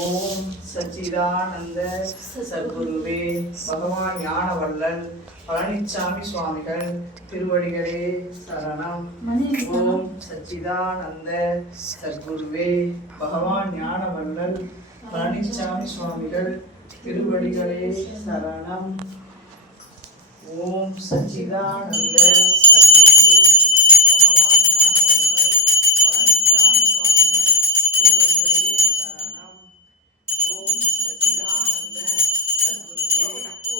ஓம் சச்சிதானந்த சத்குருவே பகவான் ஞானவள்ளல் பழனிச்சாமி சுவாமிகள் திருவடிகளே சரணம். ஓம் சச்சிதானந்த சத்குருவே பகவான் ஞானவள்ளல் பழனிச்சாமி சுவாமிகள் திருவடிகளே சரணம். ஓம் சச்சிதானந்த சத்குருவே பகவான் ஞானவள்ளல் பழனிச்சாமி சுவாமிகள் திருவடிகளே சரணம். ஓம் சச்சிதானந்த சத்குருவே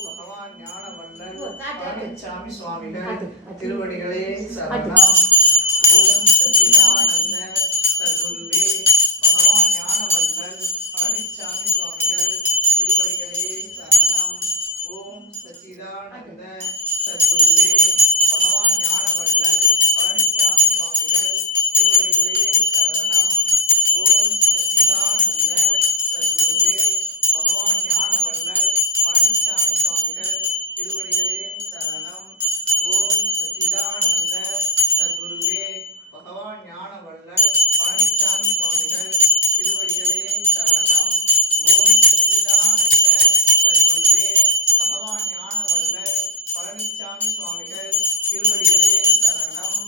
பகவான் ஞானவள்ளல் பழனிச்சாமி சுவாமிகள் திருவடிகளே சரணம். ஓம் சச்சிதானந்த சத்குருவே பகவான் ஞானவள்ளல் பழனிச்சாமி சுவாமிகள் திருவடிகளே சரணம். ஓம் சச்சிதானந்த சத்குருவே பகவான் ஞானவள்ளல் பழனிச்சாமி சுவாமிகள் திருவடிகளே சரணம். ஓம் சச்சிதானந்த சத்குருவே பகவான் ஞானவள்ளல் பழனிச்சாமி சுவாமிகள் திருவடிகளே சரணம். ஓம் சச்சிதானந்த சத்குருவே பகவான் ஞானவள்ளல் பழனிச்சாமி சுவாமிகள் திருவடிகளே சரணம். ஓம் சச்சிதானந்த சத்குருவே பகவான் ஞானவள்ளல் பழனிச்சாமி சுவாமிகள் திருவடிகளே சரணம்.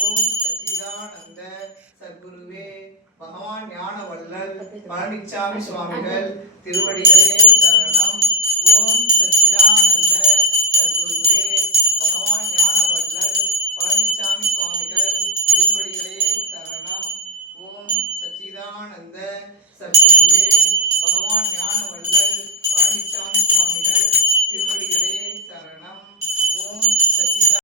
ஓம் சச்சிதானந்த சத்குருவே பகவான் ஞானவள்ளல் பழனிச்சாமி சுவாமிகள் திருவடிகளே